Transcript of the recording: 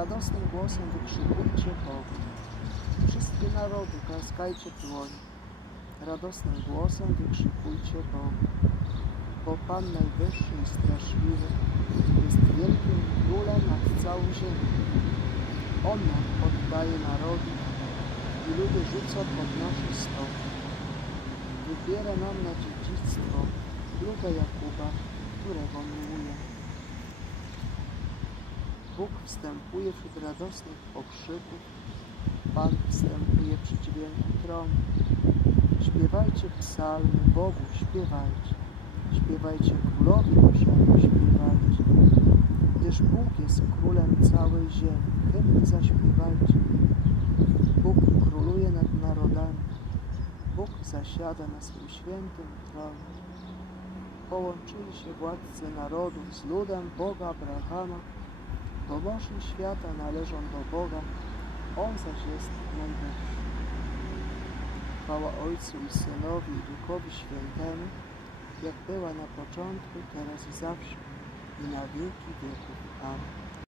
Radosnym głosem wykrzykujcie Bogu. Wszystkie narody klaskajcie w dłoń. Radosnym głosem wykrzykujcie Bogu. Bo Pan Najwyższy i Straszliwy jest wielkim królem nad całą ziemią. On nam poddaje narody i ludy rzuca podnosi stopy. Wybiera nam na dziedzictwo ludę Jakuba, którego miłuje. Bóg wstępuje wśród radosnych okrzyków, Pan wstępuje przy dźwięku tronu. Śpiewajcie psalmy Bogu, śpiewajcie. Śpiewajcie królowi naszemu, śpiewajcie. Gdyż Bóg jest królem całej ziemi, hymn zaśpiewajcie. Bóg króluje nad narodami. Bóg zasiada na swym świętym tronie. Połączyli się władcy narodów z ludem Boga Abrahama, bo mości świata należą do Boga, On zaś jest najwyższy. Chwała Ojcu i Synowi i Duchowi Świętemu, jak była na początku, teraz i zawsze, i na wieki wieków. Amen.